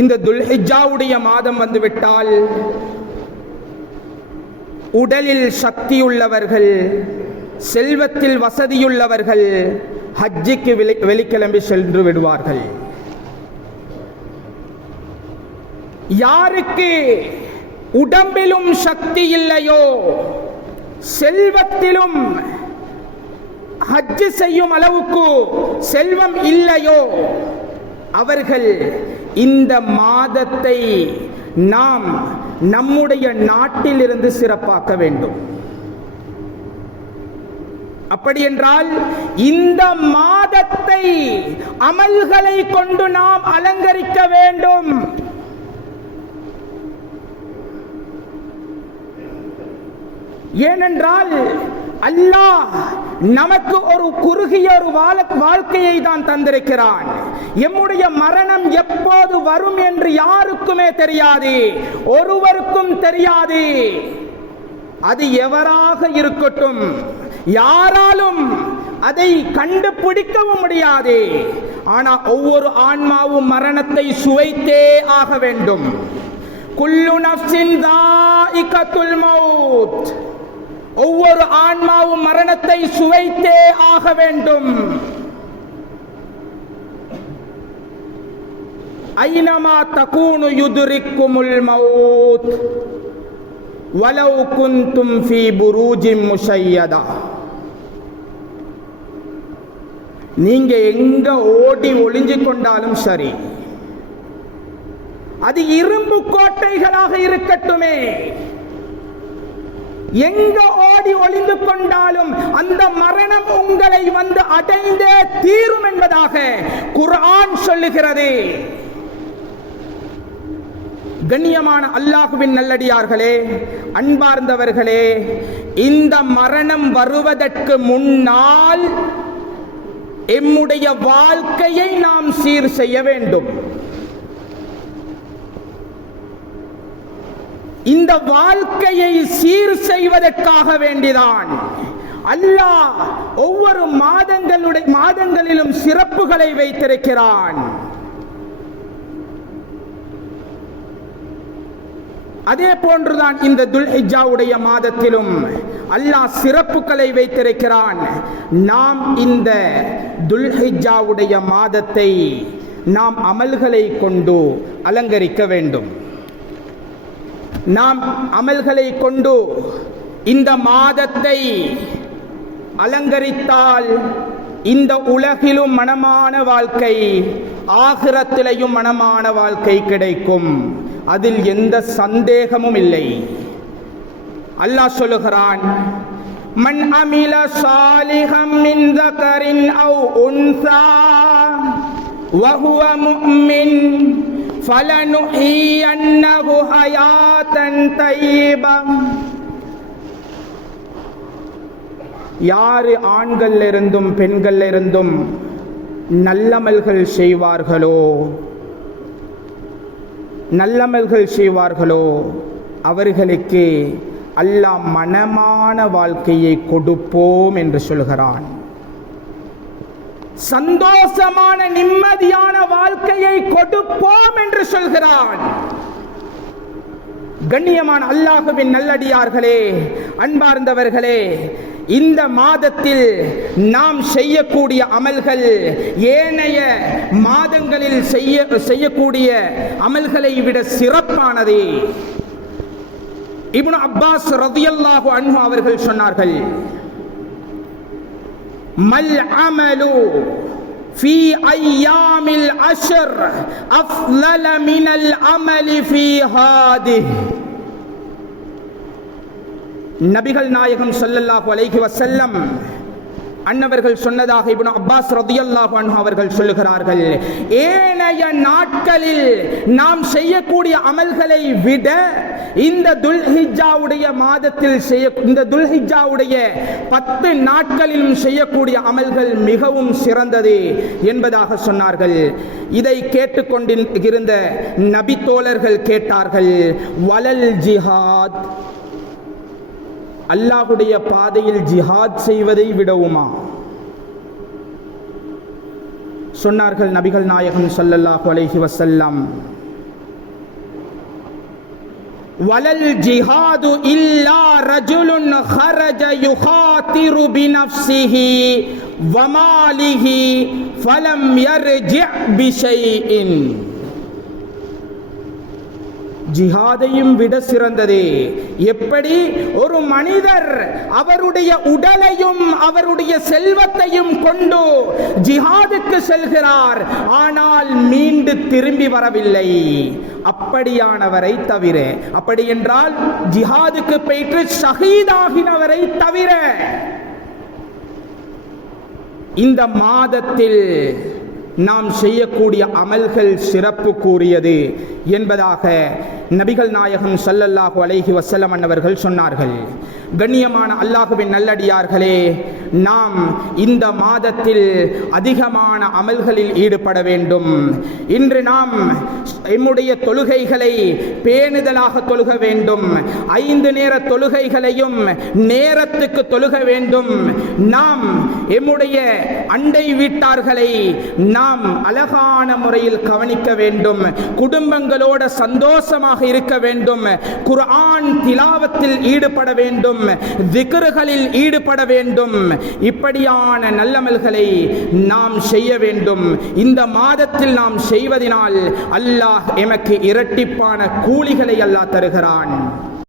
இந்த துல்ஹிஜ்ஜாவுடைய மாதம் வந்துவிட்டால் உடலில் சக்தியுள்ளவர்கள், செல்வத்தில் வசதியுள்ளவர்கள் ஹஜ்ஜிக்கு வெளிக்கிளம்பி சென்று விடுவார்கள். யாருக்கு உடம்பிலும் சக்தி இல்லையோ, செல்வத்திலும் ஹஜ் செய்யும் அளவுக்கு செல்வம் இல்லையோ, அவர்கள் இந்த மாதத்தை நாம் நம்முடைய நாட்டில் இருந்து சிறப்பாக்க வேண்டும். அப்படி என்றால் இந்த மாதத்தை அமல்களை கொண்டு நாம் அலங்கரிக்க வேண்டும். ஏனென்றால் அல்லாஹ் நமக்கு ஒரு குறுகிய ஒரு வாழ்க்கையை தான் தந்திருக்கிறான். எம்முடைய மரணம் எப்போது வரும் என்று யாருக்குமே தெரியாது, ஒருவருக்கும் தெரியாது. அது எவராக இருக்கட்டும், யாராலும் அதை கண்டுபிடிக்கவும் முடியாது. ஆனால் ஒவ்வொரு ஆன்மாவும் மரணத்தை சுவைத்தே ஆக வேண்டும். குல்லு நஃப்ஸின் தாயிகத்துல் மௌத், ஒவ்வொரு ஆன்மாவும் மரணத்தை சுவைத்தே ஆக வேண்டும். ஐனமா தகூனு யுத்ரிக்குமுல் மௌத் வலவ் குன்தும் ஃபீ புரூஜின் முஷய்யதா. நீங்க எங்க ஓடி ஒளிஞ்சு கொண்டாலும் சரி, அது இரும்பு கோட்டைகளாக இருக்கட்டுமே, எங்க ஓடி ஒளிந்து கொண்டாலும் அந்த மரணம் உங்களை வந்து அடைந்தே தீரும் என்பதாக குர்ஆன் சொல்லுகிறது. கண்ணியமான அல்லாஹ்வின் நல்லடியார்களே, அன்பார்ந்தவர்களே, இந்த மரணம் வருவதற்கு முன்னால் எம்முடைய வாழ்க்கையை நாம் சீர் செய்ய வேண்டும். இந்த வாழ்க்கையை சீர் செய்வதற்காக வேண்டிதான் அல்லாஹ் ஒவ்வொரு மாதங்களிலும் சிறப்புகளை வைத்திருக்கிறான். அதே போன்றுதான் இந்த துல்ஹிஜ்ஜாவுடைய மாதத்திலும் அல்லாஹ் சிறப்புகளை வைத்திருக்கிறான். நாம் இந்த துல்ஹிஜ்ஜாவுடைய மாதத்தை நாம் அமல்களை கொண்டு அலங்கரிக்க வேண்டும். நாம் அமல்களை கொண்டு இந்த மாதத்தை அலங்கரித்தால் இந்த உலகிலும் மனமான வாழ்க்கை, ஆகிரத்திலையும் மனமான வாழ்க்கை கிடைக்கும். அதில் எந்த சந்தேகமும் இல்லை. அல்லாஹ் சொல்லுகிறான், மன் அமில சாலிஹம் மின் ذكرٍ أو أنثى وهو مؤمن فلنحيينه حياة طيبة. யார் ஆண்கள் இருந்தும் பெண்கள் இருந்தும் நல்லமல்கள் செய்வார்களோ அவர்களுக்கு அல்லாஹ் மனமான வாழ்க்கையை கொடுப்போம் என்று சொல்கிறான். சந்தோஷமான நிம்மதியான வாழ்க்கையை கொடுப்போம் என்று சொல்கிறான். கண்ணியமான அல்லாஹ்வின் நல்லடியார்களே, அன்பார்ந்தவர்களே, இந்த மாதத்தில் நாம் செய்யக்கூடிய அமல்கள் ஏனைய மாதங்களில் செய்யக்கூடிய அமல்களை விட சிறப்பானது. இப்னு அப்பாஸ் ரலியல்லாஹு அன்ஹு அவர்கள் சொன்னார்கள், மல் அமலு ஃபீ அய்யாமில் அஷ்ர் அஃலல மினல் அமலி ஃபீ ஹாதிஹ். நபிகள் நாயகம் ஸல்லல்லாஹு அலைஹி வஸல்லம் அன்னவர்கள் சொன்னதாக இப்னு அப்பாஸ் ரலியல்லாஹு அன்ஹு அவர்கள் சொல்லுகிறார்கள், ஏனைய நாட்களில் நாம் செய்யக்கூடிய அமல்களை விட இந்த துல்ஹிஜ்ஜாவுடைய மாதத்தில் இந்த துல்ஹிஜ்ஜாவுடைய 10 நாட்களிலும் செய்யக்கூடிய அமல்கள் மிகவும் சிறந்தது என்பதாக சொன்னார்கள். இதை கேட்டுக்கொண்டிருந்த நபி தோழர்கள் கேட்டார்கள், வலல் ஜிஹாத், அல்லாஹ்வுடைய பாதையில் ஜிஹாத் செய்வதை விடவுமா? சொன்னார்கள் நபிகள் நாயகம் ஸல்லல்லாஹு அலைஹி வஸல்லம், வலல் ஜிஹாது இல்லா ரஜுலுன் ஹரஜ யுகாதிரு பினஃப்ஸிஹி வமாலிஹி ஃபலம் யர்ஜி பிஷைஇன். ஜிஹாதையும் விட சிறந்தது. எப்படி ஒரு மனிதர் அவருடைய உடலையும் அவருடைய செல்வத்தையும் கொண்டு ஜிஹாதுக்கு செல்கிறார், ஆனால் மீண்டு திரும்பி வரவில்லை, அப்படியானவரை தவிர, அப்படி என்றால் ஜிஹாதுக்கு போயிட்டு ஷஹீதாகினவரை தவிர. இந்த மாதத்தில் நாம் செய்யக்கூடிய அமல்கள் சிறப்பு கூறியது என்பதாக நபிகள் நாயகம் ஸல்லல்லாஹு அலைஹி வஸல்லம் அன்னவர்கள் சொன்னார்கள். கண்ணியமான அல்லாஹ்வின் நல்லடியார்களே, நாம் இந்த மாதத்தில் அதிகமான அமல்களில் ஈடுபட வேண்டும். இன்று நாம் நம்முடைய தொழுகைகளை பேணுதலாக தொழுக வேண்டும். 5 நேர தொழுகைகளையும் நேரத்துக்கு தொழுக வேண்டும். நாம் நம்முடைய அண்டை வீட்டார்களை நாம் அழகான முறையில் கவனிக்க வேண்டும். குடும்பங்களோட சந்தோஷமாக இருக்க வேண்டும். குர்ஆன் திலாவத்தில் ஈடுபட வேண்டும். திக்ருகளில் ஈடுபட வேண்டும். இப்படியான நல்லமல்களை நாம் செய்ய வேண்டும். இந்த மாதத்தில் நாம் செய்வதனால் அல்லாஹ் எமக்கு இரட்டிப்பான கூலிகளை அல்லாஹ் தருகிறான்.